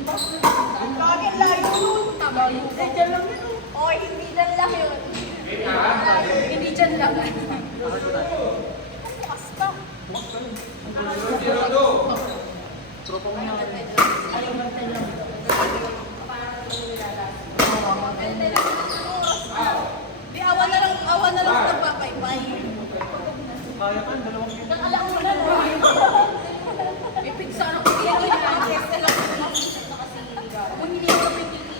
Lagi layo yun. Tama yun. Eh, dyan lang yun. Oy, hindi dyan lang yun. Hindi dyan lang. Bukas ka. Tropa mo na. Ayaw magtay lang. Di awa na lang sa nagpapaypay. Kaya ka, dalawang pin. Nakala mo na. Ipig sa ano ko yan. Nakakes na lang. Kung hindi ako pinili.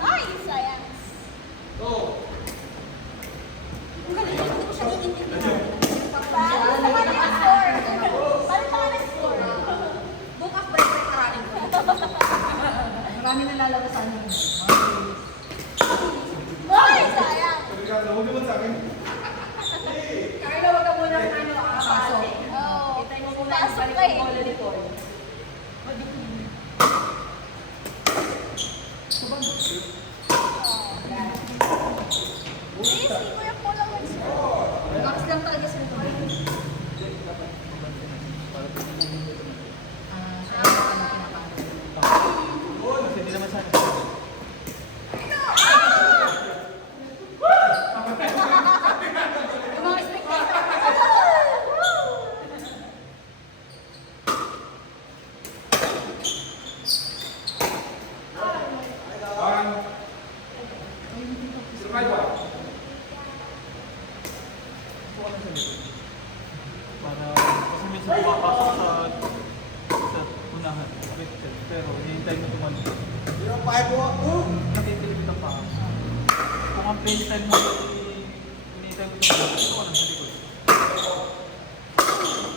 Ay, sayang. Ang galing ko, hindi ko siya iintindihan. Paano naman ang score? Paano naman ang score? Bukas ba yung karaling ko? Marami nalalabas ano. Ay, sayang. Huwag naman sa akin. Carla, wag ka muna Pasok. Oo. Itay mo muna Pasok yung ka eh. bola ni Paul. Please, hindi ko yung pula mo score. Max lang talaga sila ito. Sayang ka na kinakain. Kasi hindi naman sa akin. Yung mga spectator. Para, kasi minsan pumapasok sa unahan. Pero, hinihintay mo tumalito. Nakikilig ka pa. Kung ang play time mo, hinihintay mo tumalito, ito ka lang sa likod.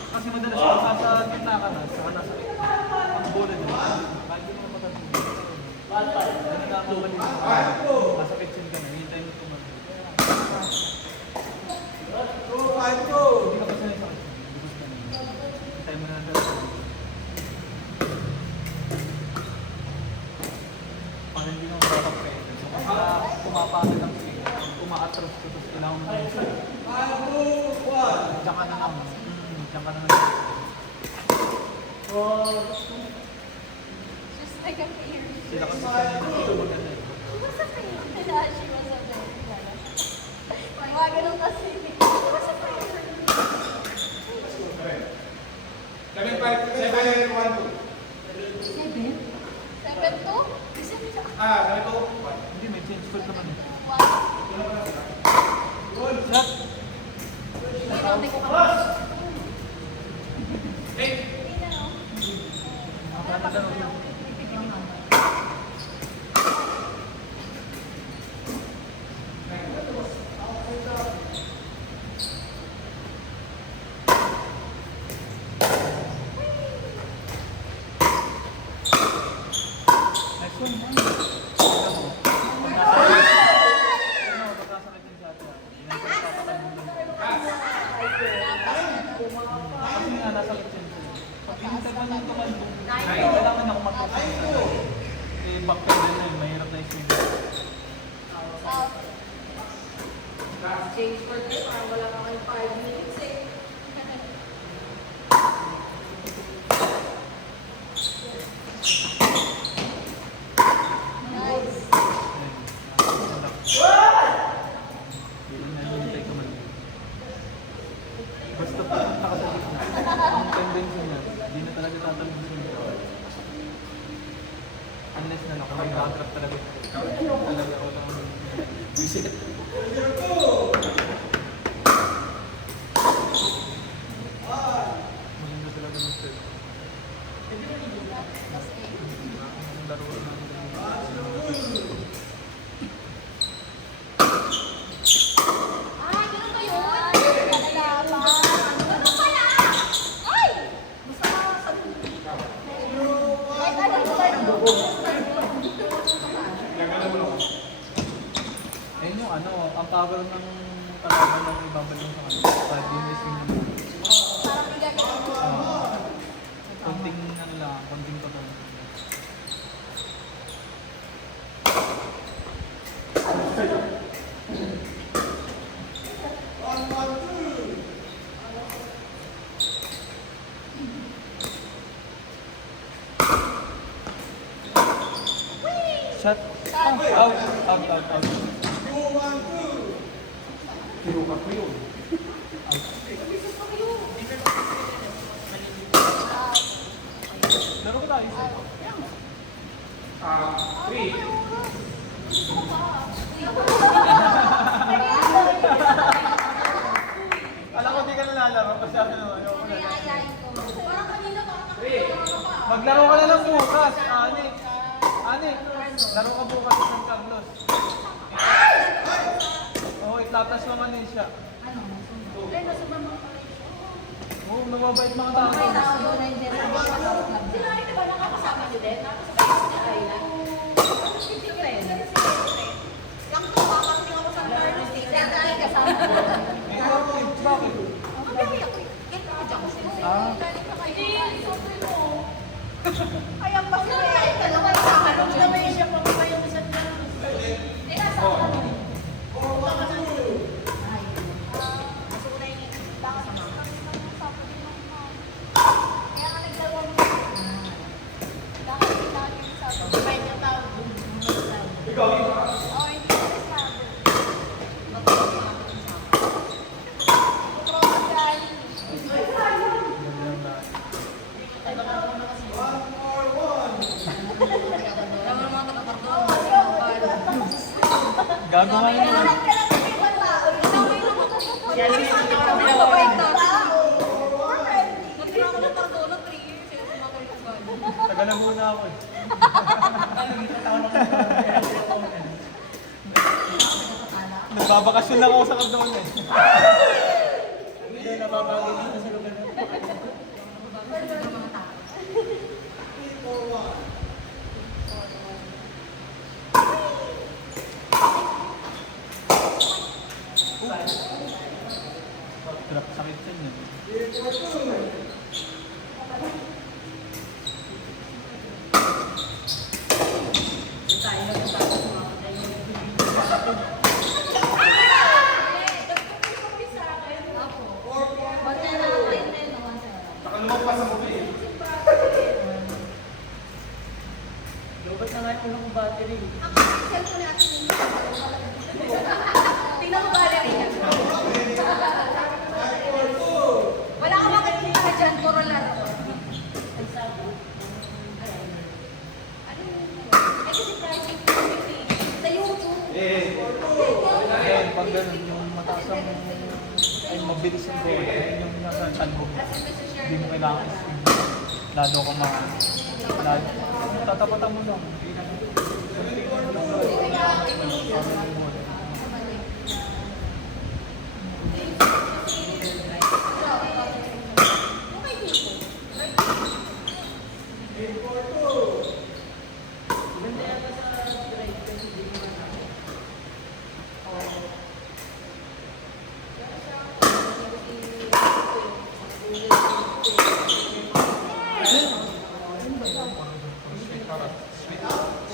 Kasi madalas kung saan sa gitna ka na, saka nasa ang bola nyo, kahit hindi mo matatuloy. Hindi ka ang mali mo. Nasa kitchen ka na, hinihintay mo tumalito. Hindi ka pa sanay sa kitchen. Bukos ka na. Hintay mo na dito. Para hindi mo makakapit. So, pagka pumapasok ng scale, umaatros ko, tapos kailangan mo na yung scale. Diyan ka na naman. Diyan ka na naman. Just like a fear. Sila kasi kanina dito maganda. What's a fear? She was a fear. Mga ganun kasi. What's a fear? 7-2? Hindi, may change code naman eh. One. Shot! Ikaw, di ko ka. Hindi na, no? Nakakita na ulit. Next one. Pag nasakit yung shot niya, kasi nga nasa kitchen siya. Pag pinintag mo ng tumalbo, kailangan na kumakasal. Eh, backpedal na yun, mahirap na yung swing. Out. Change for this, parang wala pa kayo 5 minutes eh. Nice. Basta pumunta ka sa gitna. Ang tendency niya, di na talaga tatalong sa gitna. Unless na lang, kung may backdraft talaga. Talaga ako lang. Visit. Maganda talaga ng step. That's eight. Ang laro na Ay, ganun ba yun? Kalalaban. Ganun pala. Ay! Basta makasabi. Kahit anong lugar yun. ayun yung ano, ang power ng kalaban ng ibabalik sa kanila. Pag yung missing naman. Parang igagawin mo. Konting ano lang, konting pagod. Shot. Out. Kiruka ko yun. Laro ko tayo. 3. Alam ko di ka nalalaro kasi ako naman. Parang kanina parang Maglaro ka na lang bukas. Ani. Laro ka bukas sa San Carlos. Oo, itatas mo man siya. Oo, mababait mga tao. Sila rin ba nakakasama nyo din? Nakakasama si Ayla? Lang to, kasi ako sa Carlos. Dahil kasama. Bakit? Mabaya ko. Ito ko dyan kasi. Ah. Galing ka kayo. Ay, ang pasaya. Talaga sa halong na may siya pa kayo sa Carlos. Hindi na sa halong. Gago nga yun. Tagal na muna ako eh. Nagbabakasyon lang ako sa Cardona eh. Hindi nababagay dito sa lugar na. Sakit sa inyo. Lobot na nga yung unang battery. Tingnan mo battery niya. Wala ka makikita dyan, puro laro. Kasi pricing sa YouTube. Ayan, pag ganun, yung mataas ang ay mabilis yung goal. Ayun yung nasa talbog. Hindi mo kailangan i-swing. Lalo ka tatapatan mo lang.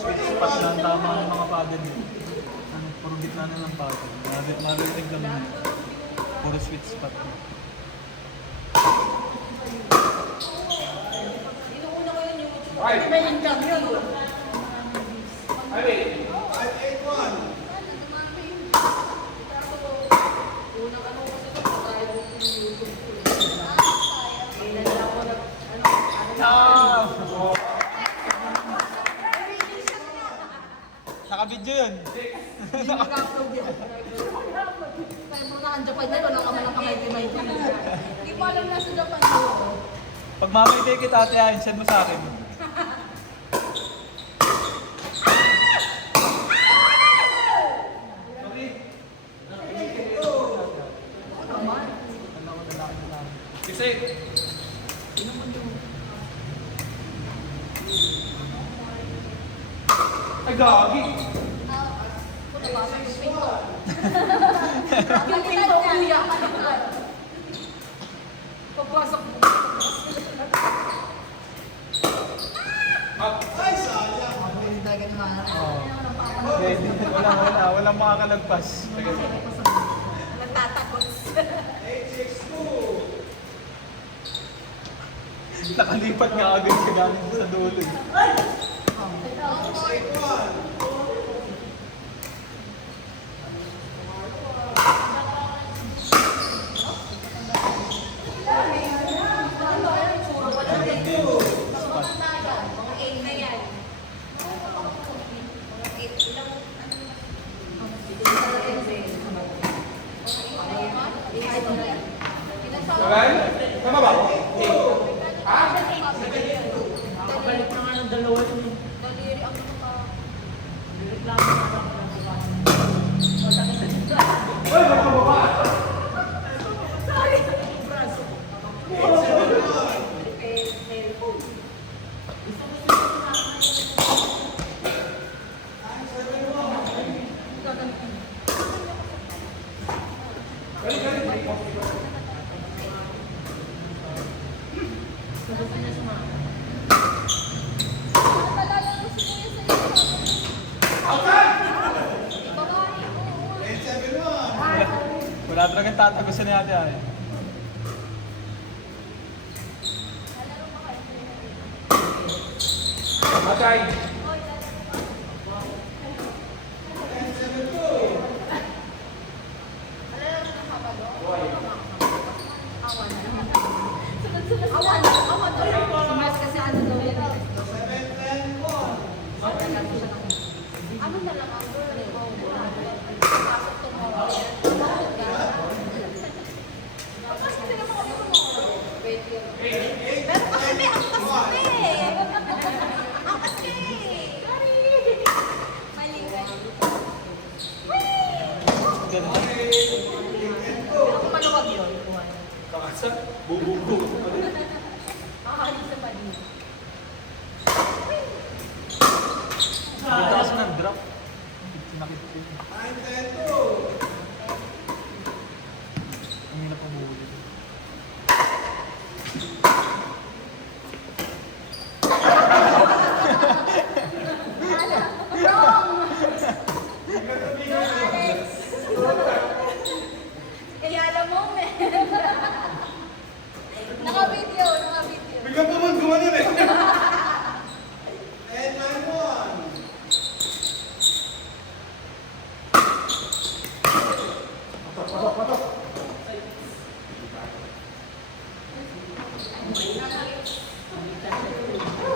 Spot na ang tama ng mga paddle dito. Puro gitna na ng paddle. Marinig lang yun. Puro sweet spot. Inuuna ko yun yung YouTube. Di ba yung champion? Unang ano kasi ito, tayo yung YouTube ko. Kailan lang ako Naka-video yun. nag-upload yun. Kaya mo naka-Japan na, wala ka man ang kamay-kamay. Hindi ko alam na sa Japan yun. Pag mamay kita, ate, send mo sa akin. Kasi, ay gagi! Puno ba? Sa pinto. Yung pinto kuya. Pagpasok mo. Hindi tayo naman. Walang makakalagpas. Nagtatakot. Nakalipat nga agad sa gamit sa dulo. Oh, Reklamo na lang ng bukas. Wala ka dito. Sorry. Braso. Cellphone. Gusto ko yung gusto niya sumama. Naalala ko si Kuya sa iyo. Babae, oo. Wala talagang tatagusin ni ate ay. Nalaro pa kayo. Atay! Oy, alala mo ng Sabado? Awan na naman. Sunod-sunod. Awan daw. Sumas kasi ano daw yan. Ano na lang ang pasok tomorrow. Tapos hindi naman kami tomorrow. Pero kasi may ang kasi. Ang kasi. Mali. Ganda. Pero kung maluwag yun, kuhan. Kakasa, bubugo. Makakalit sa padi. Ganda kasi ng drop. Sinakit ko yun. Ang hirap ang buhuli. Kaya alam mo, men. Naka-video. Biglang po mong gumanon eh. And line one.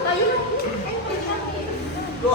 Ayun. Ayun. Go!